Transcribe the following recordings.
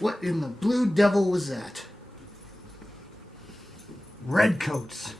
What in the blue devil was that? Redcoats.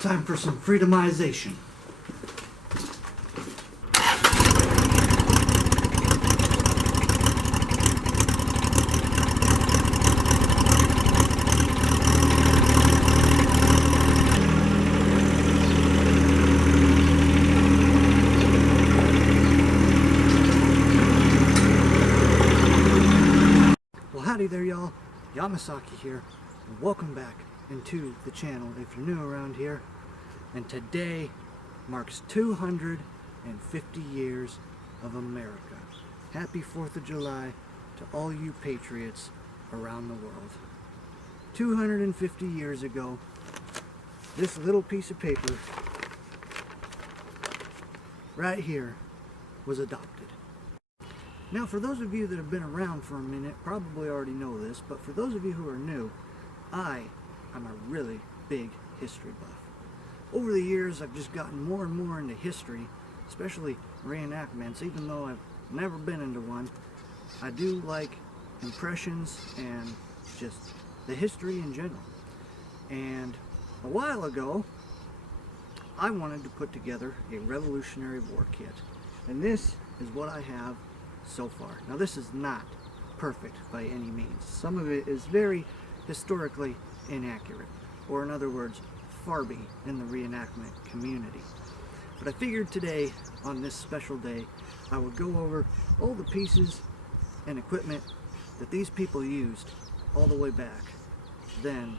Time for some freedomization. Well, howdy there, y'all. Yamasaki here. Welcome back into the channel if you're new around here. And today marks 250 years of America. Happy 4th of July to all you patriots around the world. 250 years ago, this little piece of paper right here was adopted. Now, for those of you that have been around for a minute, probably already know this, but for those of you who are new, I am a really big history buff. Over the years, I've just gotten more and more into history, especially reenactments. Even though I've never been into one, I do like impressions and just the history in general. And a while ago, I wanted to put together a Revolutionary War kit. And this is what I have so far. Now, this is not perfect by any means. Some of it is very historically inaccurate, or in other words, Farby in the reenactment community. But I figured today, on this special day, I would go over all the pieces and equipment that these people used all the way back then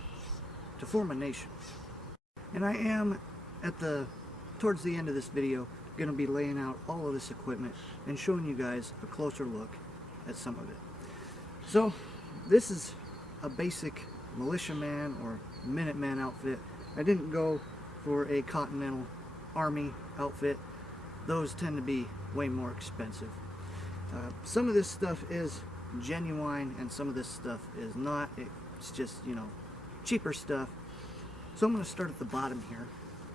to form a nation. And I am, towards the end of this video, going to be laying out all of this equipment and showing you guys a closer look at some of it. So, this is a basic militiaman or Minuteman outfit. I didn't go for a Continental Army outfit. Those tend to be way more expensive. Some of this stuff is genuine and some of this stuff is not. It's just, you know, cheaper stuff. So I'm going to start at the bottom here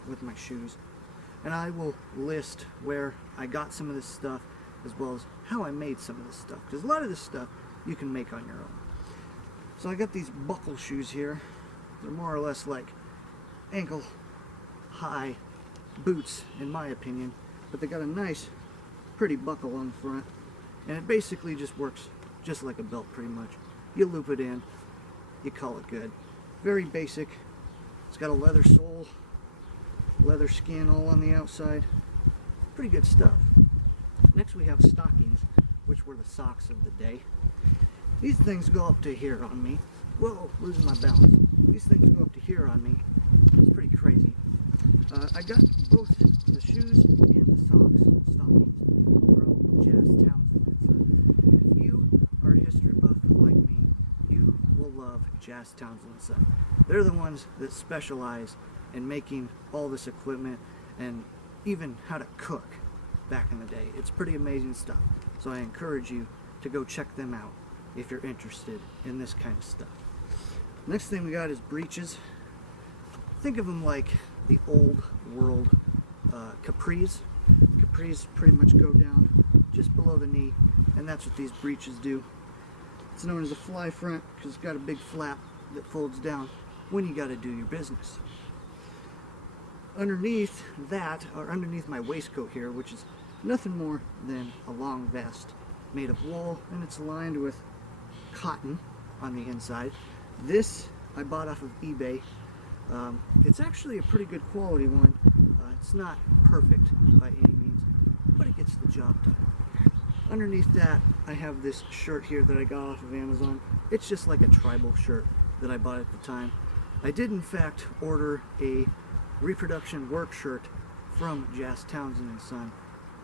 with my shoes, and I will list where I got some of this stuff as well as how I made some of this stuff, because a lot of this stuff you can make on your own. So I got these buckle shoes here. They're more or less like ankle high boots in my opinion, but they got a nice pretty buckle on the front, and it basically just works just like a belt pretty much. You loop it in, you call it good. Very basic. It's got a leather sole, leather skin all on the outside. Pretty good stuff. Next we have stockings, which were the socks of the day. These things go up to here on me. Whoa, losing my balance. These things go up to here on me. It's pretty crazy. I got both the shoes and the stockings from Jazz Townsend. If you are a history buff like me, you will love Jazz Townsend. They're the ones that that specialize in making all this equipment and even how to cook back in the day. It's pretty amazing stuff. So I encourage you to go check them out if you're interested in this kind of stuff. Next thing we got is breeches. Think of them like the old world capris. Capris pretty much go down just below the knee, and that's what these breeches do. It's known as a fly front because it's got a big flap that folds down when you got to do your business. Underneath that, or underneath my waistcoat here, which is nothing more than a long vest made of wool, and it's lined with cotton on the inside. This I bought off of eBay. It's actually a pretty good quality one. It's not perfect by any means, but it gets the job done. Underneath that, I have this shirt here that I got off of Amazon. It's just like a tribal shirt that I bought at the time. I did in fact order a reproduction work shirt from Jas Townsend and Son.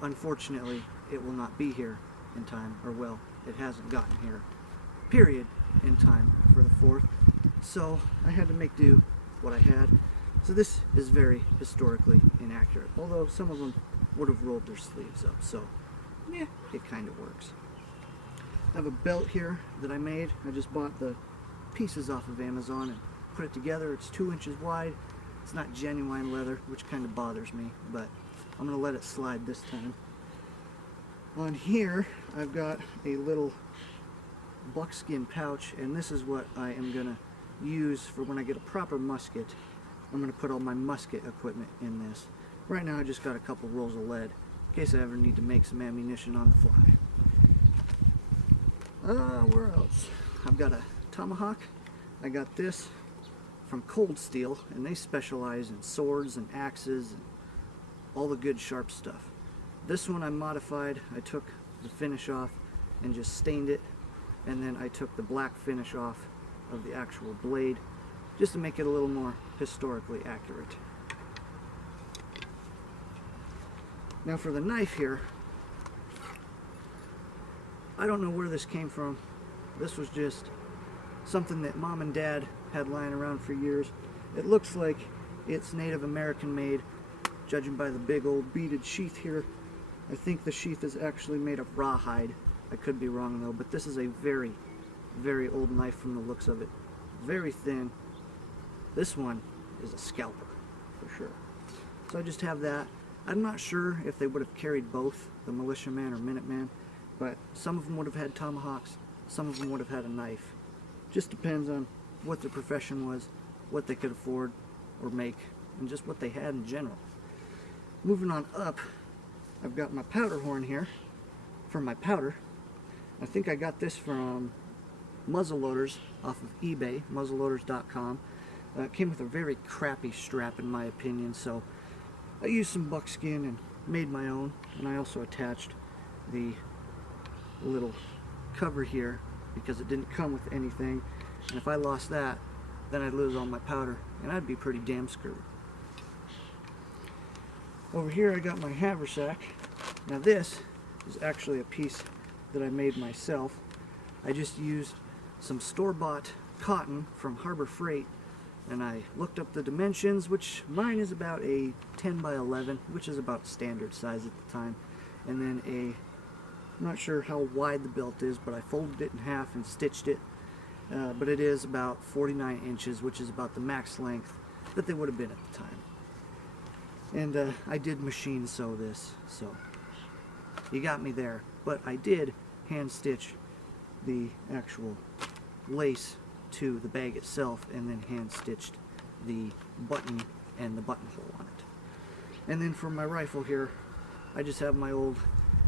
Unfortunately, it will not be here in time, or well, it hasn't gotten here, period, in time for the 4th. So I had to make do what I had. So this is very historically inaccurate, although some of them would have rolled their sleeves up, so yeah, it kind of works. I have a belt here that I made. I just bought the pieces off of Amazon and put it together. It's 2 inches wide. It's not genuine leather, which kind of bothers me, but I'm going to let it slide this time. On here, I've got a little buckskin pouch, and this is what I am going to use for when I get a proper musket. I'm going to put all my musket equipment in this. Right now I just got a couple rolls of lead in case I ever need to make some ammunition on the fly. Where else? I've got a tomahawk. I got this from Cold Steel, and they specialize in swords and axes and all the good sharp stuff. This one I modified. I took the finish off and just stained it, and then I took the black finish off of the actual blade just to make it a little more historically accurate. Now for the knife here, I don't know where this came from. This was just something that Mom and Dad had lying around for years. It looks like it's Native American made, judging by the big old beaded sheath here. I think the sheath is actually made of rawhide. I could be wrong though, but this is a very, very old knife from the looks of it. Very thin. This one is a scalper for sure. So I just have that. I'm not sure if they would have carried both, the Militiaman or Minuteman, but some of them would have had tomahawks, some of them would have had a knife. Just depends on what their profession was, what they could afford or make, and just what they had in general. Moving on up, I've got my powder horn here for my powder. I think I got this from muzzleloaders off of eBay, muzzleloaders.com. It came with a very crappy strap in my opinion, so I used some buckskin and made my own, and I also attached the little cover here because it didn't come with anything, and if I lost that, then I'd lose all my powder, and I'd be pretty damn screwed. Over here I got my haversack. Now this is actually a piece that I made myself. I just used some store-bought cotton from Harbor Freight, and I looked up the dimensions, which mine is about a 10 by 11, which is about standard size at the time, and then I'm not sure how wide the belt is, but I folded it in half and stitched it, but it is about 49 inches, which is about the max length that they would have been at the time. And I did machine sew this, so you got me there, but I did hand stitch the actual lace to the bag itself, and then hand stitched the button and the buttonhole on it. And then for my rifle here, I just have my old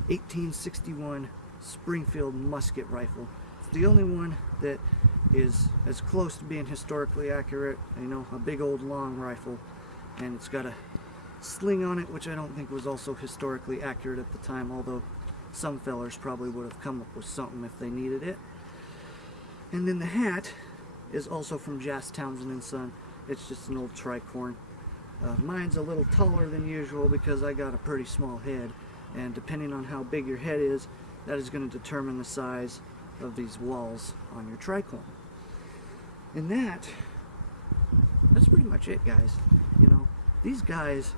1861 Springfield musket rifle. It's the only one that is as close to being historically accurate. You know, a big old long rifle, and it's got a sling on it, which I don't think was also historically accurate at the time, although some fellers probably would have come up with something if they needed it. And then the hat is also from Jas Townsend and Son. It's just an old tricorn. Mine's a little taller than usual because I got a pretty small head, and depending on how big your head is, that is going to determine the size of these walls on your tricorn. And that's pretty much much it, guys. You know, these guys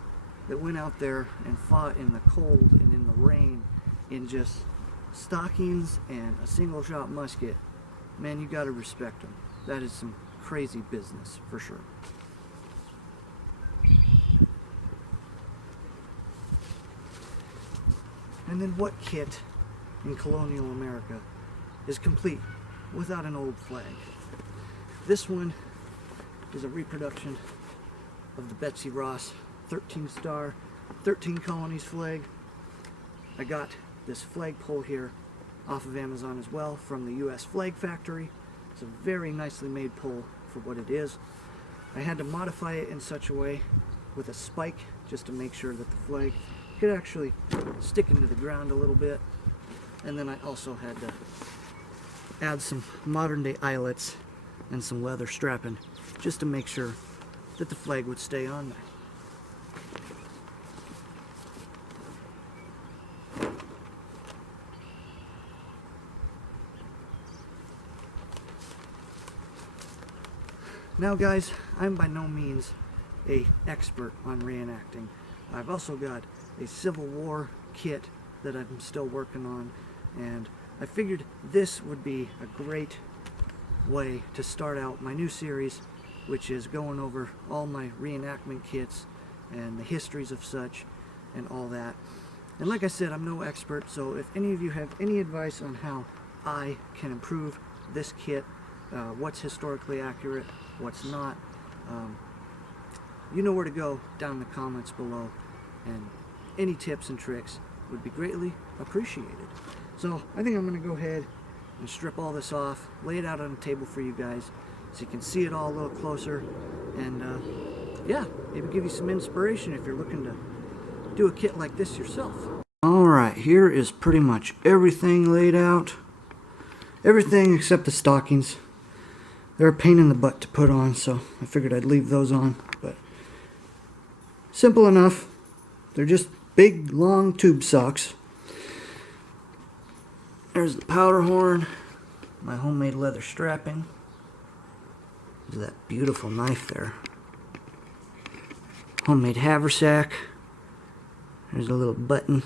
that went out there and fought in the cold and in the rain in just stockings and a single shot musket, man, you gotta respect them. That is some crazy business for sure. And then what kit in colonial America is complete without an old flag? This one is a reproduction of the Betsy Ross 13 star, 13 colonies flag. I got this flagpole here off of Amazon as well from the US Flag Factory. It's a very nicely made pole for what it is. I had to modify it in such a way with a spike just to make sure that the flag could actually stick into the ground a little bit. And then I also had to add some modern day eyelets and some leather strapping just to make sure that the flag would stay on there. Now guys, I'm by no means an expert on reenacting. I've also got a Civil War kit that I'm still working on, and I figured this would be a great way to start out my new series, which is going over all my reenactment kits and the histories of such and all that. And like I said, I'm no expert, so if any of you have any advice on how I can improve this kit, what's historically accurate, what's not, you know where to go down in the comments below, and any tips and tricks would be greatly appreciated. So I think I'm going to go ahead and strip all this off, lay it out on the table for you guys so you can see it all a little closer, and yeah, maybe give you some inspiration if you're looking to do a kit like this yourself. Alright, here is pretty much everything laid out. Everything except the stockings. They're a pain in the butt to put on, so I figured I'd leave those on. But simple enough. They're just big, long tube socks. There's the powder horn, my homemade leather strapping. There's that beautiful knife there. Homemade haversack. There's a little button.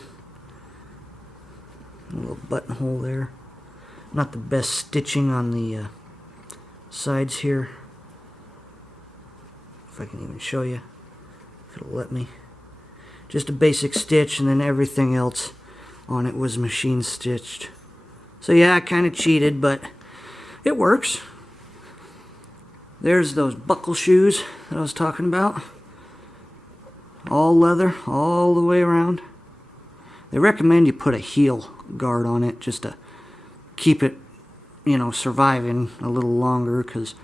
A little buttonhole there. Not the best stitching on the sides here. If I can even show you, if it'll let me. Just a basic stitch, and then everything else on it was machine stitched. So yeah, I kind of cheated, but it works. There's those buckle shoes that I was talking about. All leather, all the way around. They recommend you put a heel guard on it just to keep it, you know, surviving a little longer, because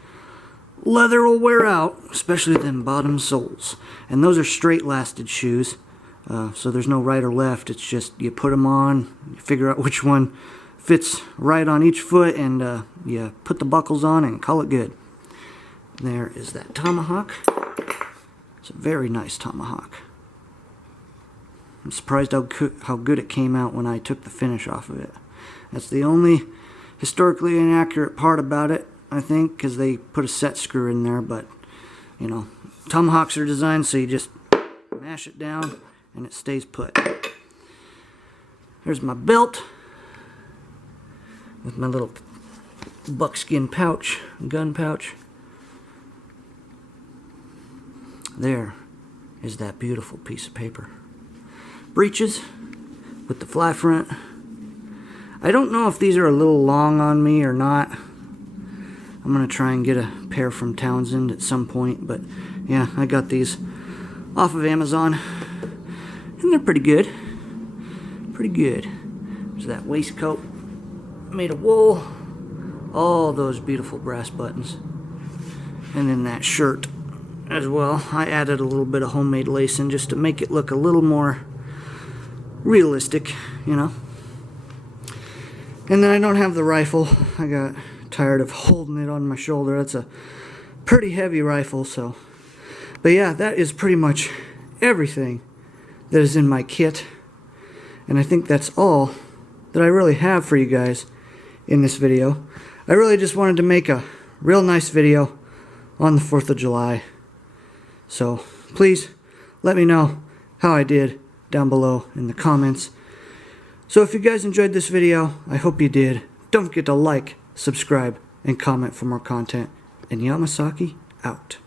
leather will wear out, especially them bottom soles. And those are straight lasted shoes, so there's no right or left. It's just you put them on, you figure out which one fits right on each foot, and you put the buckles on and call it good. There is that tomahawk. It's a very nice tomahawk. I'm surprised how good it came out when I took the finish off of it. That's the only historically inaccurate part about it, I think, because they put a set screw in there, but, you know, tomahawks are designed so you just mash it down and it stays put. There's my belt with my little buckskin pouch, gun pouch. There is that beautiful piece of paper. Breeches with the fly front. I don't know if these are a little long on me or not. I'm going to try and get a pair from Townsend at some point, but yeah, I got these off of Amazon, and they're pretty good. Pretty good. There's that waistcoat made of wool. All those beautiful brass buttons. And then that shirt as well. I added a little bit of homemade lacing just to make it look a little more realistic, you know. And then I don't have the rifle. I got tired of holding it on my shoulder. That's a pretty heavy rifle, so. But yeah, that is pretty much everything that is in my kit. And I think that's all that I really have for you guys in this video. I really just wanted to make a real nice video on the 4th of July. So please let me know how I did down below in the comments. So if you guys enjoyed this video, I hope you did. Don't forget to like, subscribe, and comment for more content. And Yamasaki out.